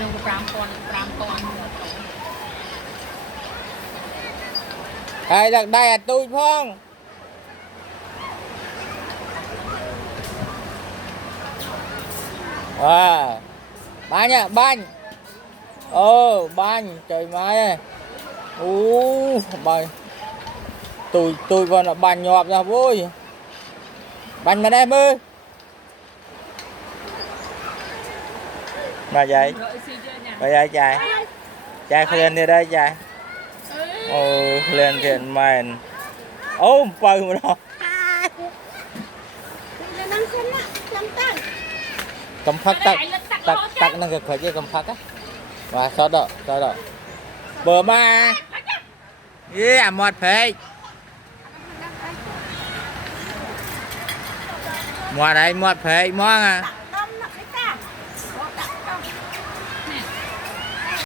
Belum ke perampon, perampon. Ai đặt đây à tôi phong. À, bánh à, bánh. Bánh, trời mày. Bánh. Tôi còn là bánh nhọp ra vui. Bánh mà em ơi. Mà vậy? Mà vậy chạy. Chạy lên đi đây chạy. Lên thiện mền. Bơi mà nó. Cầm phát tắc năng cực khởi chứ cầm phát á. Và sao đó. Bờ ma. Yeah, một phê. Một đây một phê mong à.